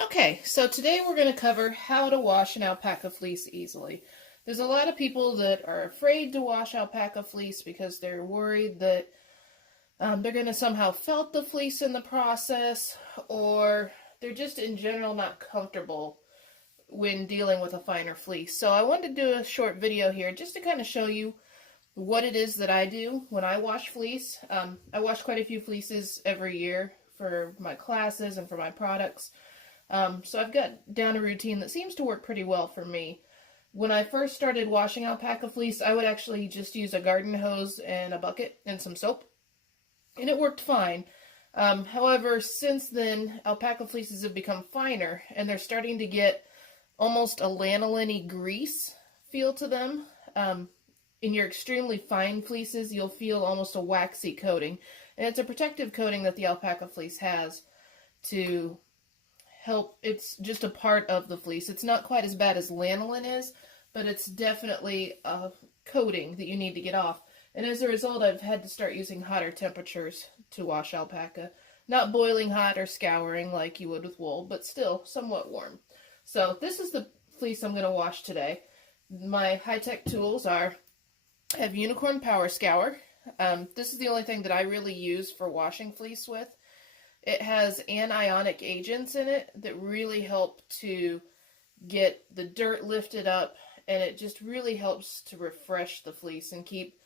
Okay, so today we're going to cover how to wash an alpaca fleece easily. There's a lot of people that are afraid to wash alpaca fleece because they're worried that they're going to somehow felt the fleece in the process, or they're just in general not comfortable when dealing with a finer fleece. So I wanted to do a short video here just to kind of show you what it is that I do when I wash fleece. I wash quite a few fleeces every year for my classes and for my products. So I've got down a routine that seems to work pretty well for me. When I first started washing alpaca fleece, I would actually just use a garden hose and a bucket and some soap, and it worked fine. However, since then, alpaca fleeces have become finer, and they're starting to get almost a lanolin-y grease feel to them. In your extremely fine fleeces, you'll feel almost a waxy coating, and it's a protective coating that the alpaca fleece has to help. It's just a part of the fleece. It's not quite as bad as lanolin is, but it's definitely a coating that you need to get off. And as a result, I've had to start using hotter temperatures to wash alpaca. Not boiling hot or scouring like you would with wool, but still somewhat warm. So this is the fleece I'm going to wash today. My high-tech tools I have Unicorn Power Scour. This is the only thing that I really use for washing fleece with. It has anionic agents in it that really help to get the dirt lifted up, and it just really helps to refresh the fleece and keep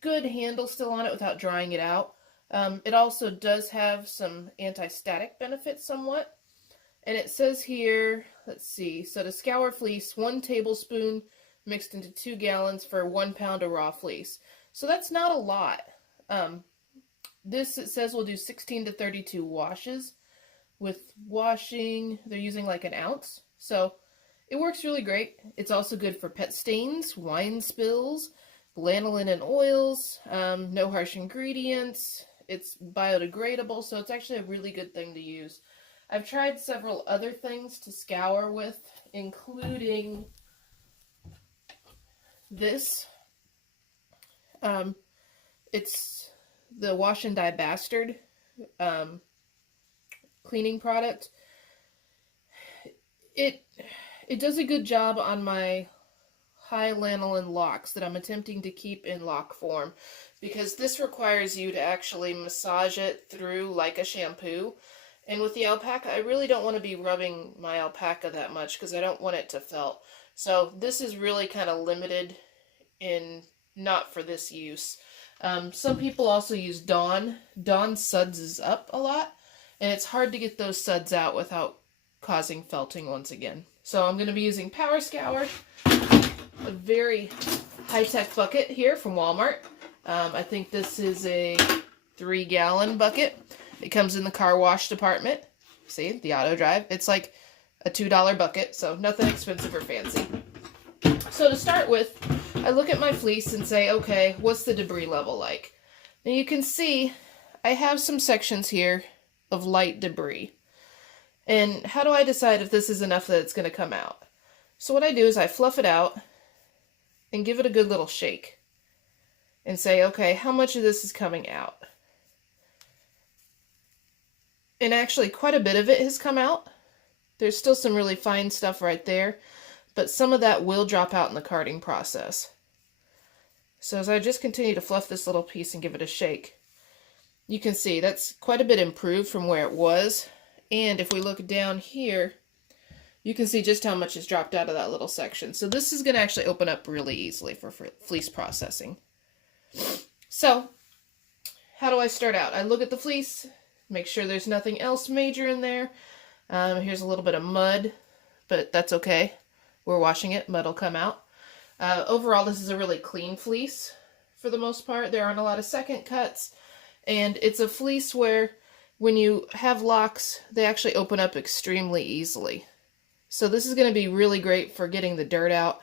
good handle still on it without drying it out. It also does have some anti-static benefits somewhat. And it says here, let's see, so to scour fleece, 1 tablespoon mixed into 2 gallons for 1 pound of raw fleece. So that's not a lot. This, it says, will do 16 to 32 washes. With washing, they're using like an ounce. So it works really great. It's also good for pet stains, wine spills, lanolin and oils, no harsh ingredients. It's biodegradable, so it's actually a really good thing to use. I've tried several other things to scour with, including this. It's the Wash and Dye Bastard cleaning product. It does a good job on my high lanolin locks that I'm attempting to keep in lock form, because this requires you to actually massage it through like a shampoo. And with the alpaca, I really don't want to be rubbing my alpaca that much because I don't want it to felt. So this is really kind of limited in not for this use. Some people also use Dawn. Dawn suds up a lot, and it's hard to get those suds out without causing felting once again. So I'm going to be using Power Scour, a very high-tech bucket here from Walmart. I think this is a 3-gallon bucket. It comes in the car wash department. See, the auto drive. It's like a $2 bucket, so nothing expensive or fancy. So to start with, I look at my fleece and say, okay, what's the debris level like? Now you can see I have some sections here of light debris. And how do I decide if this is enough that it's going to come out? So what I do is I fluff it out and give it a good little shake and say, okay, how much of this is coming out? And actually quite a bit of it has come out. There's still some really fine stuff right there, but some of that will drop out in the carding process. So as I just continue to fluff this little piece and give it a shake, you can see that's quite a bit improved from where it was. And if we look down here, you can see just how much is dropped out of that little section. So this is going to actually open up really easily for fleece processing. So how do I start out? I look at the fleece, make sure there's nothing else major in there. Here's a little bit of mud, but that's okay. We're washing it. Mud will come out. Overall, this is a really clean fleece for the most part. There aren't a lot of second cuts, and it's a fleece where when you have locks, they actually open up extremely easily. So this is going to be really great for getting the dirt out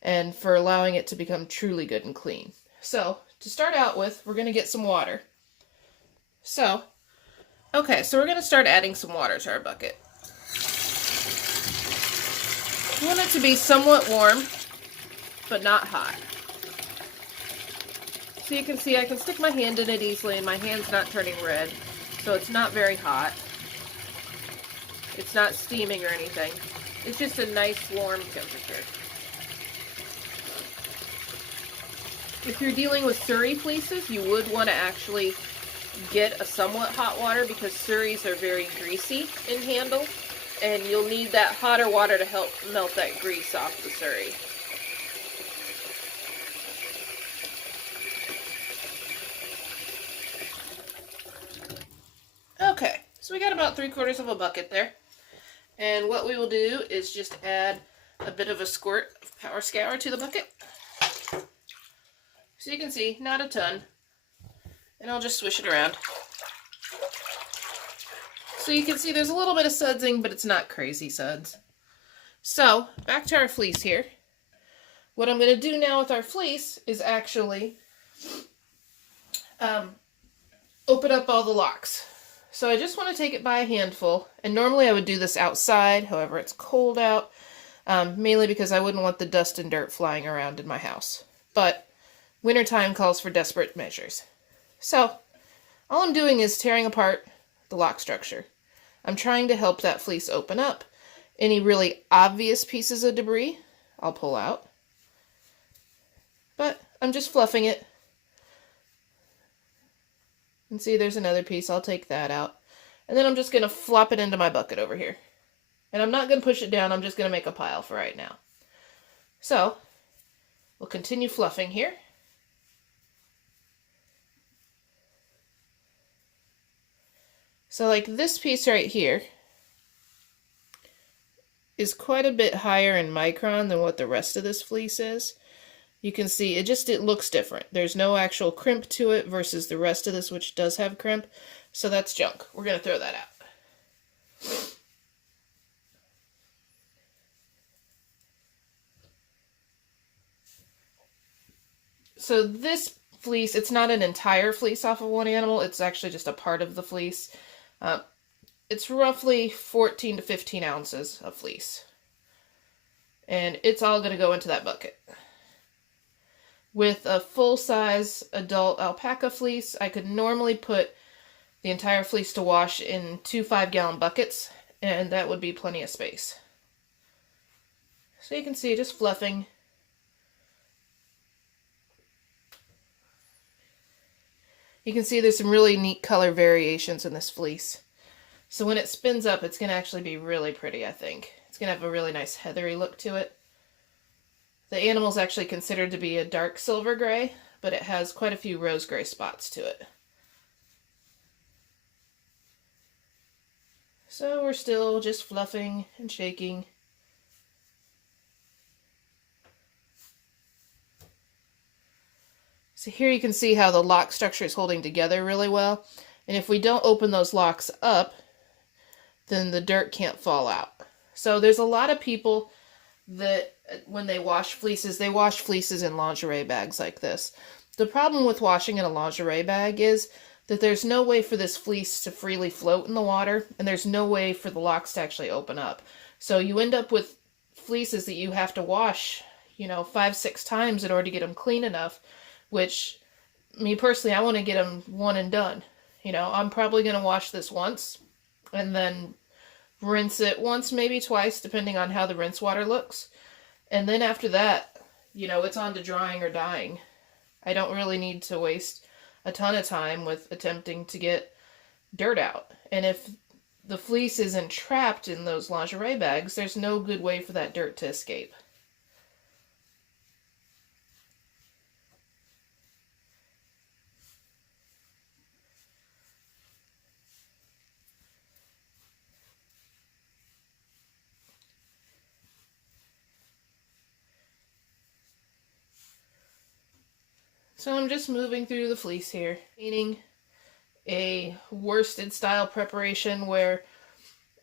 and for allowing it to become truly good and clean. So to start out with, we're going to get some water. So we're going to start adding some water to our bucket. You want it to be somewhat warm, but not hot. So you can see I can stick my hand in it easily and my hand's not turning red, so it's not very hot. It's not steaming or anything. It's just a nice warm temperature. If you're dealing with Surrey fleeces, you would want to actually get a somewhat hot water because Surreys are very greasy in handle, and you'll need that hotter water to help melt that grease off the Surrey. Okay, so we got about 3/4 of a bucket there. And what we will do is just add a bit of a squirt of Power Scour to the bucket. So you can see, not a ton. And I'll just swish it around. So you can see there's a little bit of sudsing, but it's not crazy suds. So, back to our fleece here. What I'm going to do now with our fleece is actually open up all the locks. So I just want to take it by a handful, and normally I would do this outside, however it's cold out, mainly because I wouldn't want the dust and dirt flying around in my house. But wintertime calls for desperate measures. So, all I'm doing is tearing apart the lock structure. I'm trying to help that fleece open up. Any really obvious pieces of debris, I'll pull out. But I'm just fluffing it. And see, there's another piece. I'll take that out. And then I'm just going to flop it into my bucket over here. And I'm not going to push it down. I'm just going to make a pile for right now. So, we'll continue fluffing here. So like this piece right here is quite a bit higher in micron than what the rest of this fleece is. You can see it looks different. There's no actual crimp to it versus the rest of this, which does have crimp. So that's junk. We're going to throw that out. So this fleece, it's not an entire fleece off of one animal. It's actually just a part of the fleece. It's roughly 14 to 15 ounces of fleece. And it's all going to go into that bucket. With a full-size adult alpaca fleece, I could normally put the entire fleece to wash in 2 5-gallon buckets, and that would be plenty of space. So you can see, just fluffing. You can see there's some really neat color variations in this fleece. So when it spins up, it's going to actually be really pretty, I think. It's going to have a really nice heathery look to it. The animal's actually considered to be a dark silver gray, but it has quite a few rose gray spots to it. So we're still just fluffing and shaking. So here you can see how the lock structure is holding together really well. And if we don't open those locks up, then the dirt can't fall out. So there's a lot of people that when they wash fleeces in lingerie bags like this. The problem with washing in a lingerie bag is that there's no way for this fleece to freely float in the water, and there's no way for the locks to actually open up. So you end up with fleeces that you have to wash, 5-6 times in order to get them clean enough, which, me personally, I want to get them one and done. I'm probably going to wash this once, and then rinse it once, maybe twice, depending on how the rinse water looks. And then after that, it's on to drying or dyeing. I don't really need to waste a ton of time with attempting to get dirt out. And if the fleece isn't trapped in those lingerie bags, there's no good way for that dirt to escape. So I'm just moving through the fleece here, painting a worsted style preparation where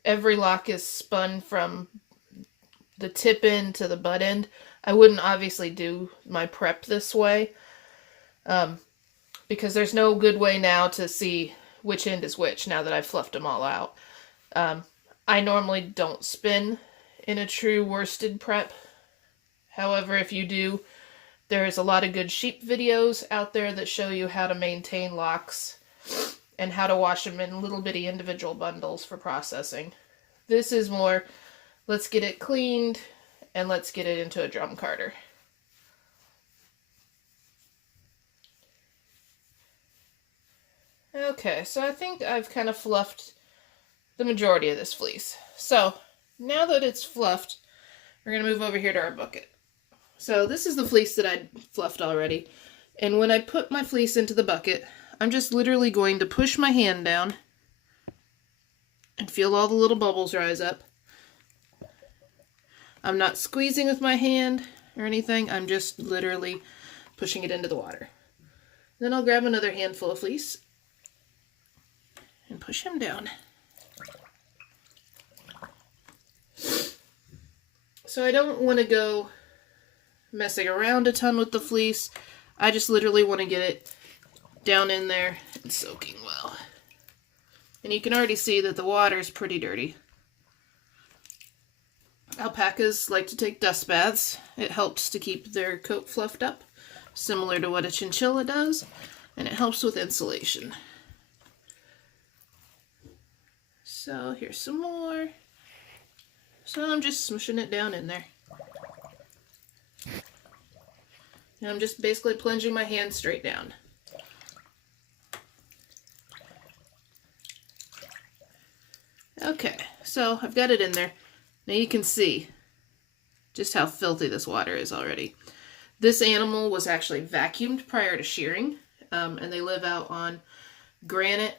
every lock is spun from the tip end to the butt end. I wouldn't obviously do my prep this way because there's no good way now to see which end is which now that I've fluffed them all out. I normally don't spin in a true worsted prep. However, if you do, there's a lot of good sheep videos out there that show you how to maintain locks and how to wash them in little bitty individual bundles for processing. This is more, let's get it cleaned and let's get it into a drum carder. Okay, so I think I've kind of fluffed the majority of this fleece. So now that it's fluffed, we're going to move over here to our bucket. So this is the fleece that I fluffed already. And when I put my fleece into the bucket, I'm just literally going to push my hand down and feel all the little bubbles rise up. I'm not squeezing with my hand or anything. I'm just literally pushing it into the water. Then I'll grab another handful of fleece and push him down. So I don't want to go messing around a ton with the fleece. I just literally want to get it down in there and soaking well. And you can already see that the water is pretty dirty. Alpacas like to take dust baths. It helps to keep their coat fluffed up, similar to what a chinchilla does, and it helps with insulation. So here's some more. So I'm just smushing it down in there. And I'm just basically plunging my hand straight down. Okay, so I've got it in there. Now you can see just how filthy this water is already. This animal was actually vacuumed prior to shearing, and they live out on granite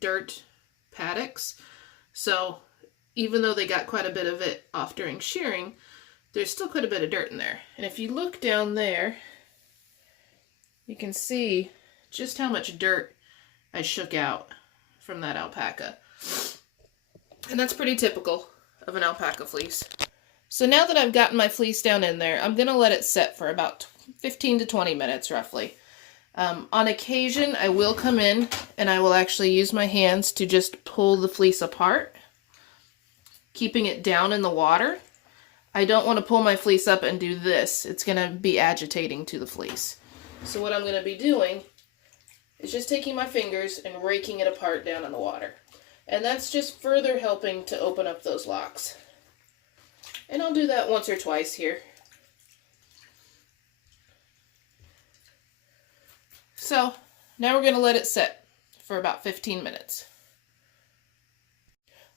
dirt paddocks. So even though they got quite a bit of it off during shearing, there's still quite a bit of dirt in there. And if you look down there, you can see just how much dirt I shook out from that alpaca. And that's pretty typical of an alpaca fleece. So now that I've gotten my fleece down in there, I'm going to let it set for about 15 to 20 minutes roughly. On occasion, I will come in and I will actually use my hands to just pull the fleece apart, keeping it down in the water. I don't want to pull my fleece up and do this. It's going to be agitating to the fleece. So what I'm going to be doing is just taking my fingers and raking it apart down in the water. And that's just further helping to open up those locks. And I'll do that once or twice here. So now we're going to let it set for about 15 minutes.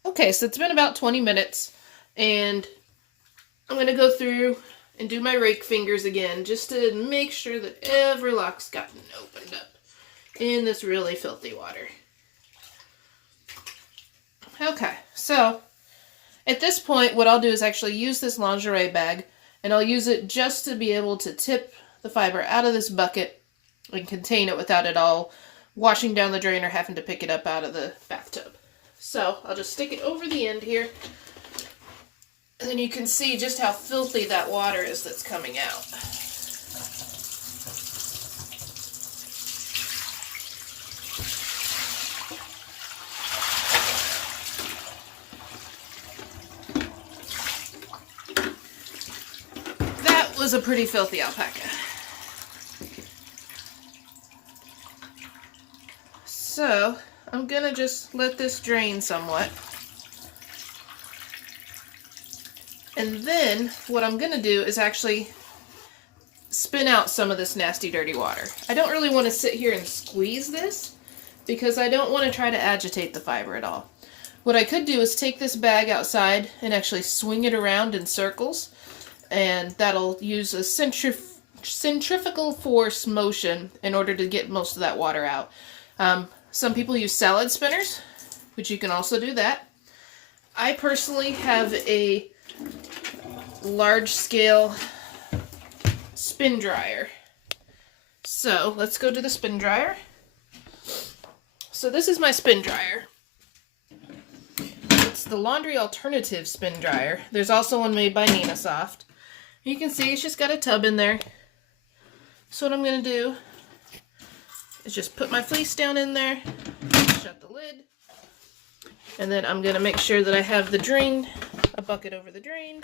Okay, so it's been about 20 minutes, and I'm going to go through and do my rake fingers again just to make sure that every lock's gotten opened up in this really filthy water. Okay, so at this point what I'll do is actually use this lingerie bag, and I'll use it just to be able to tip the fiber out of this bucket and contain it without it all washing down the drain or having to pick it up out of the bathtub. So I'll just stick it over the end here, and then you can see just how filthy that water is that's coming out. That was a pretty filthy alpaca. So I'm gonna just let this drain somewhat. And then what I'm gonna do is actually spin out some of this nasty dirty water. I don't really want to sit here and squeeze this because I don't want to try to agitate the fiber at all. What I could do is take this bag outside and actually swing it around in circles, and that'll use a centrifugal force motion in order to get most of that water out. Some people use salad spinners, which you can also do that. I personally have a large scale spin dryer. So let's go to the spin dryer. So this is my spin dryer. It's the laundry alternative spin dryer. There's also one made by Nina Soft. You can see it's just got a tub in there. So what I'm going to do is just put my fleece down in there, shut the lid, and then I'm going to make sure that I have the drain, a bucket over the drain,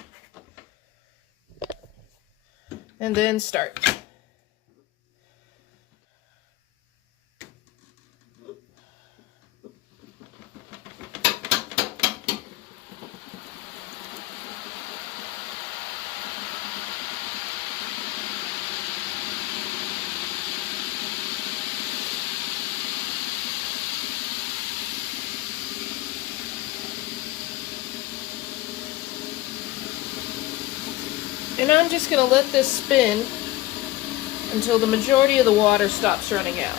and then start. now I'm just going to let this spin until the majority of the water stops running out.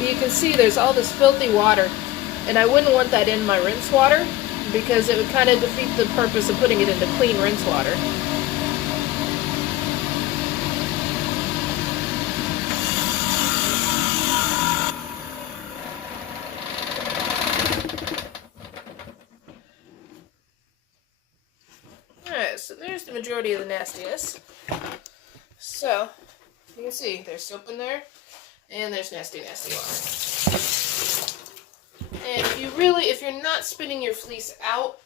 You can see there's all this filthy water, and I wouldn't want that in my rinse water because it would kind of defeat the purpose of putting it into clean rinse water. Alright, so there's the majority of the nastiness. So, you can see there's soap in there, and there's nasty water. And if you're not spinning your fleece out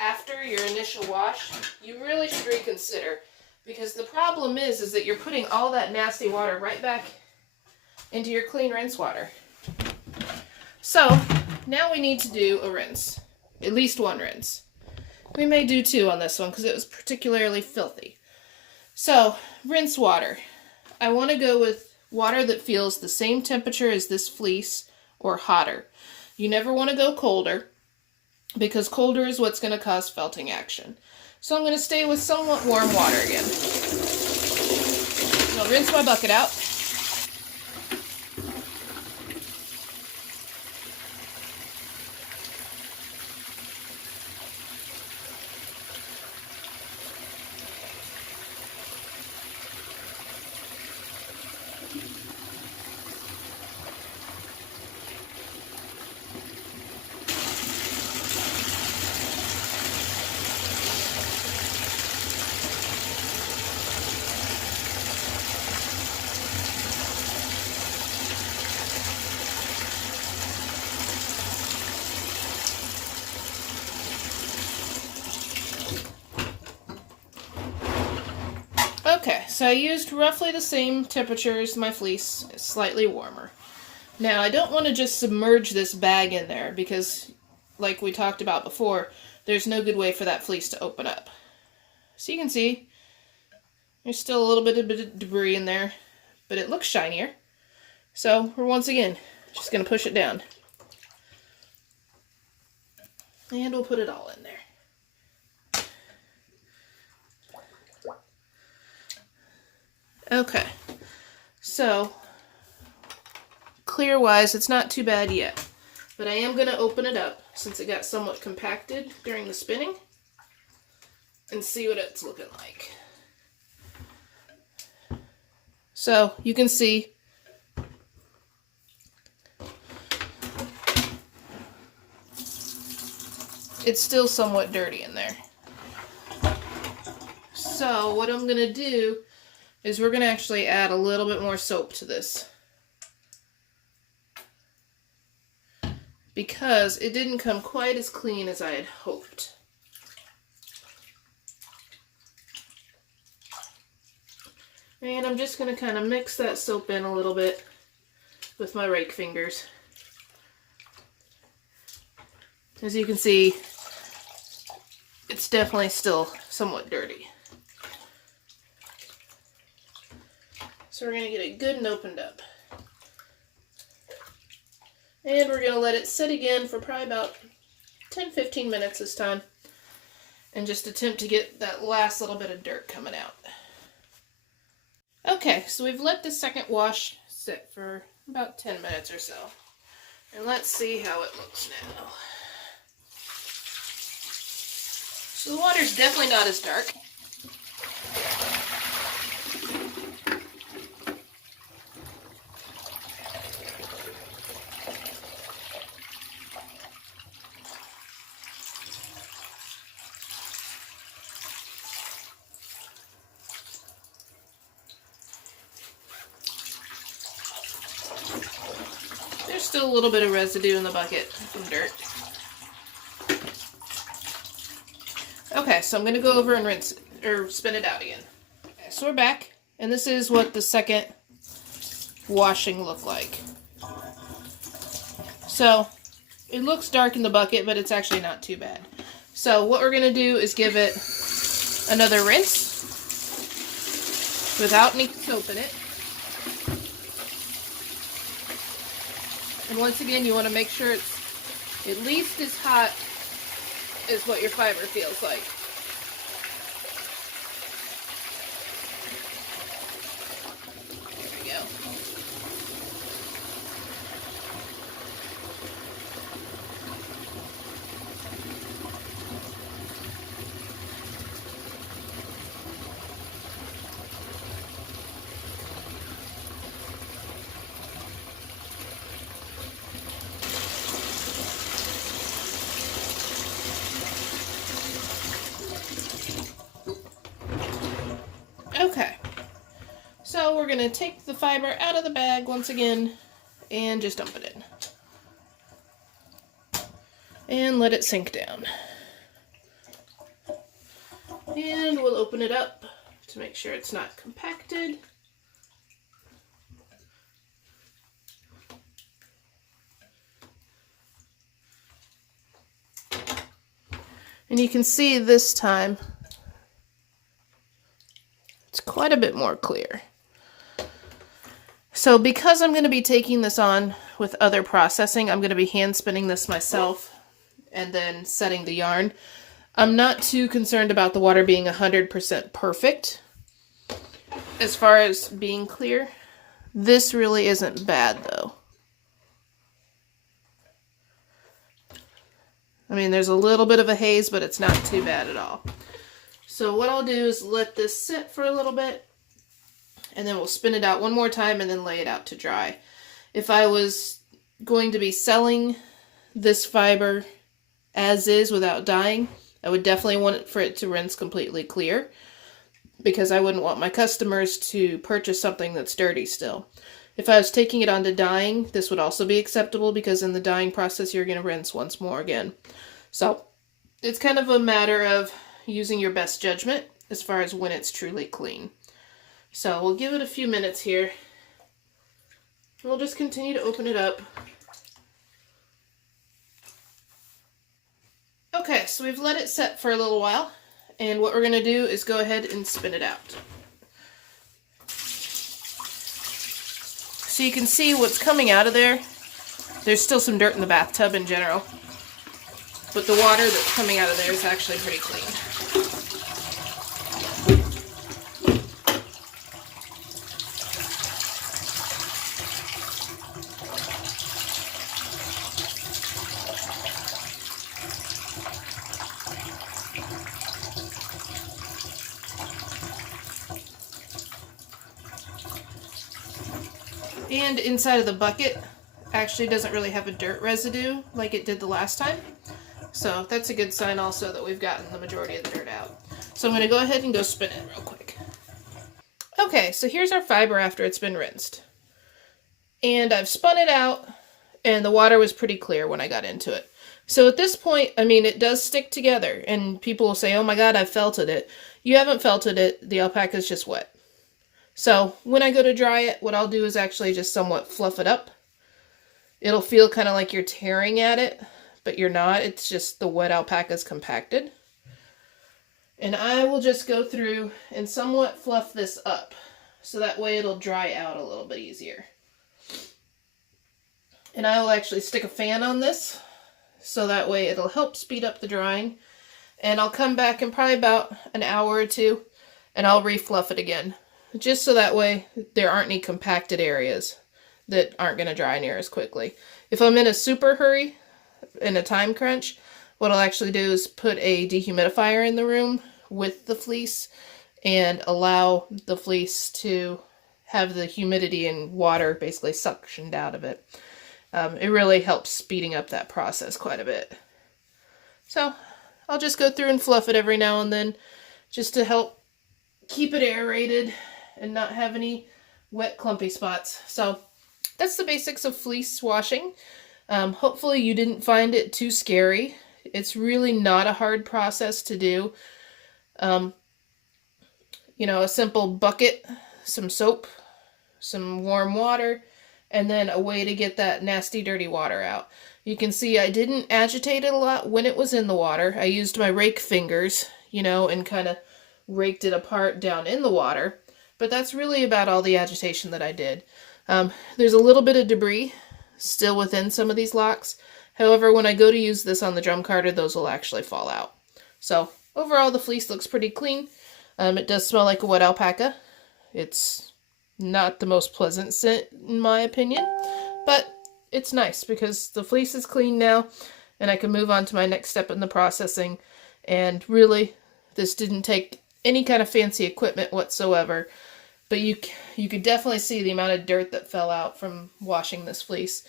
after your initial wash, you really should reconsider, because the problem is that you're putting all that nasty water right back into your clean rinse water. So, now we need to do a rinse. At least one rinse. We may do two on this one because it was particularly filthy. So, rinse water. I want to go with water that feels the same temperature as this fleece or hotter. You never want to go colder, because colder is what's going to cause felting action. So I'm going to stay with somewhat warm water again. I'll rinse my bucket out. Okay, so I used roughly the same temperature as my fleece, slightly warmer. Now, I don't want to just submerge this bag in there because, like we talked about before, there's no good way for that fleece to open up. So you can see, there's still a little bit of debris in there, but it looks shinier. So, we're once again just going to push it down. And we'll put it all in there. Okay, so clear-wise, it's not too bad yet, but I am going to open it up since it got somewhat compacted during the spinning and see what it's looking like. So you can see it's still somewhat dirty in there. So what I'm going to do is we're going to actually add a little bit more soap to this, because it didn't come quite as clean as I had hoped. And I'm just going to kind of mix that soap in a little bit with my rake fingers. As you can see, it's definitely still somewhat dirty. So we're going to get it good and opened up. And we're going to let it sit again for probably about 10-15 minutes this time. And just attempt to get that last little bit of dirt coming out. Okay, so we've let the second wash sit for about 10 minutes or so. And let's see how it looks now. So the water's definitely not as dark. There's still a little bit of residue in the bucket from dirt. Okay, so I'm going to go over and rinse or spin it out again. Okay, so we're back, and this is what the second washing looked like. So it looks dark in the bucket, but it's actually not too bad. So what we're going to do is give it another rinse without any soap in it. And once again, you want to make sure it's at least as hot is what your fiber feels like. There we go. Okay, so we're going to take the fiber out of the bag once again and just dump it in. And let it sink down. And we'll open it up to make sure it's not compacted. And you can see this time it's quite a bit more clear. So because I'm going to be taking this on with other processing, I'm going to be hand spinning this myself and then setting the yarn. I'm not too concerned about the water being 100% perfect as far as being clear. This really isn't bad though. I mean, there's a little bit of a haze, but it's not too bad at all. So what I'll do is let this sit for a little bit, and then we'll spin it out one more time and then lay it out to dry. If I was going to be selling this fiber as is without dyeing, I would definitely want it for it to rinse completely clear, because I wouldn't want my customers to purchase something that's dirty still. If I was taking it on to dyeing, this would also be acceptable, because in the dyeing process you're going to rinse once more again. So it's kind of a matter of using your best judgment as far as when it's truly clean. So we'll give it a few minutes here. We'll just continue to open it up. Okay, so we've let it set for a little while, and what we're going to do is go ahead and spin it out. So you can see what's coming out of there. There's still some dirt in the bathtub in general, but the water that's coming out of there is actually pretty clean. And inside of the bucket actually doesn't really have a dirt residue like it did the last time. So that's a good sign also that we've gotten the majority of the dirt out. So I'm going to go ahead and go spin it real quick. Okay, so here's our fiber after it's been rinsed. And I've spun it out, and the water was pretty clear when I got into it. So at this point, I mean, it does stick together, and people will say, oh my god, I felted it. You haven't felted it, the alpaca is just wet. So when I go to dry it, what I'll do is actually just somewhat fluff it up. It'll feel kind of like you're tearing at it, but you're not. It's just the wet alpaca is compacted. And I will just go through and somewhat fluff this up, so that way it'll dry out a little bit easier. And I will actually stick a fan on this, so that way it'll help speed up the drying. And I'll come back in probably about an hour or two, and I'll re-fluff it again. Just so that way there aren't any compacted areas that aren't going to dry near as quickly. If I'm in a super hurry, in a time crunch, what I'll actually do is put a dehumidifier in the room with the fleece and allow the fleece to have the humidity and water basically suctioned out of it. It really helps speeding up that process quite a bit. So I'll just go through and fluff it every now and then just to help keep it aerated and not have any wet clumpy spots. So that's the basics of fleece washing. Hopefully you didn't find it too scary. It's really not a hard process to do. You know, a simple bucket, some soap, some warm water, and then a way to get that nasty dirty water out. You can see I didn't agitate it a lot when it was in the water. I used my rake fingers, you know, and kind of raked it apart down in the water. But that's really about all the agitation that I did. There's a little bit of debris still within some of these locks. However, when I go to use this on the drum carder, those will actually fall out. So overall, the fleece looks pretty clean. It does smell like a wet alpaca. It's not the most pleasant scent in my opinion, but it's nice because the fleece is clean now and I can move on to my next step in the processing. And really, this didn't take any kind of fancy equipment whatsoever, but you could definitely see the amount of dirt that fell out from washing this fleece.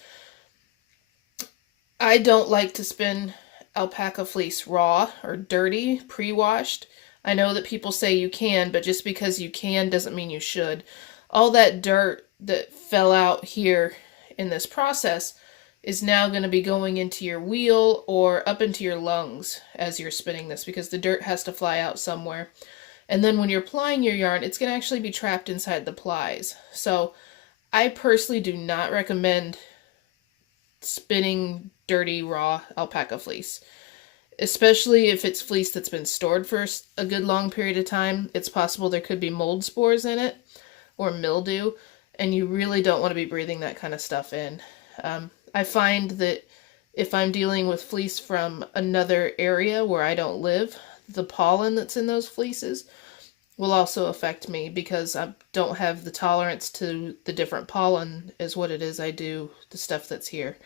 I don't like to spin alpaca fleece raw or dirty, pre-washed. I know that people say you can, but just because you can doesn't mean you should. All that dirt that fell out here in this process is now going to be going into your wheel or up into your lungs as you're spinning this, because the dirt has to fly out somewhere. And then when you're plying your yarn, it's going to actually be trapped inside the plies. So I personally do not recommend spinning dirty raw alpaca fleece, especially if it's fleece that's been stored for a good long period of time. It's possible there could be mold spores in it or mildew, and you really don't want to be breathing that kind of stuff in. I find that if I'm dealing with fleece from another area where I don't live, the pollen that's in those fleeces will also affect me because I don't have the tolerance to the different pollen as what it is I do the stuff that's here.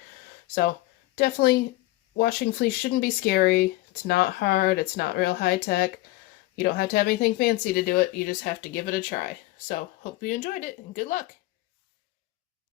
So definitely washing fleece shouldn't be scary. It's not hard. It's not real high tech. You don't have to have anything fancy to do it. You just have to give it a try. So hope you enjoyed it and good luck.